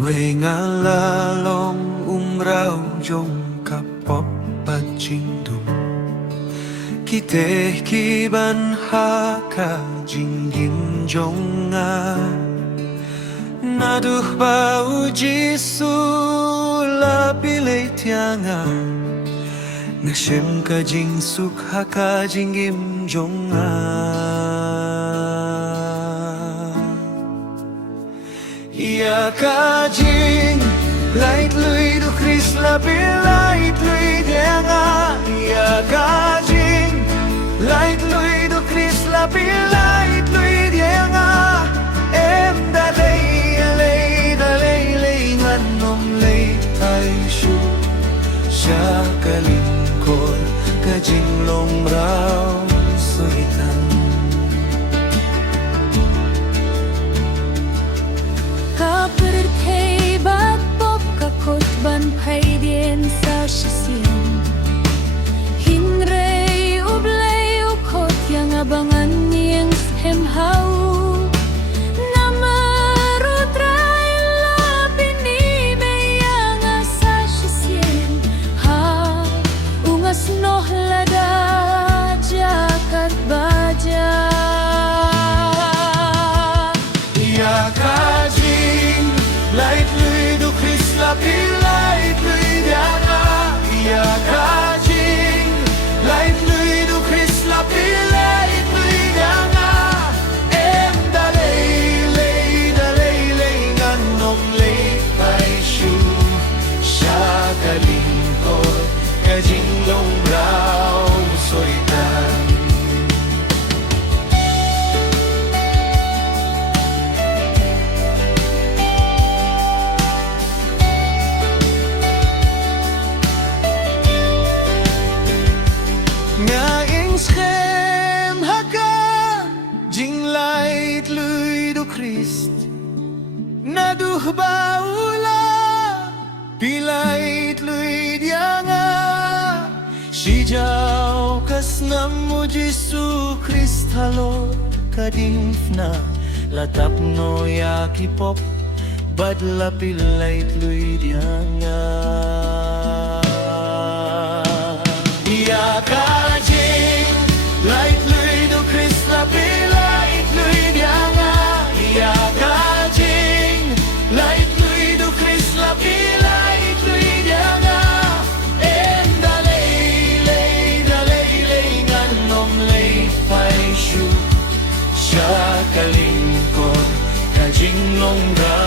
เวงาลาลองเราจงกับปอบปัจจิงดุคิเตคิบันหาคาจิงยินจงอานาดูบาอุจิสุลาปิเลทยังอาNgasem ka jing sukha ka jing im jong a Ya ka jing light lui du Chris la bi light lui diang a Ya ka jing light lui du Chris la bi light lui diang a Em da lay ngan nom lay tai shu Sha ka ling Kajing long rao suitan Kapir thei bat pop kakot ban phai dien sa shisien Hin rei ublei ukot yang abangan niang hem hau Light lui du Chris la pi light lui diana Ya kajing Light lui du Chris la pi light lui diana Em da lay ngan nom lay pai shu Sha ka lingkod kajing long rao soitan Christ naduh baula pilait lui dianga si jau kas namu Jesu Christ halo kadimfna latap no yaki pop badla pilait lui dianga ya kajing light lui du Christ la pilait lui dianga Ya kajing light lui du Chris la pi light lui dianga Em da lay ngan nom lay pai shu Sha ka lingkod kajing long ra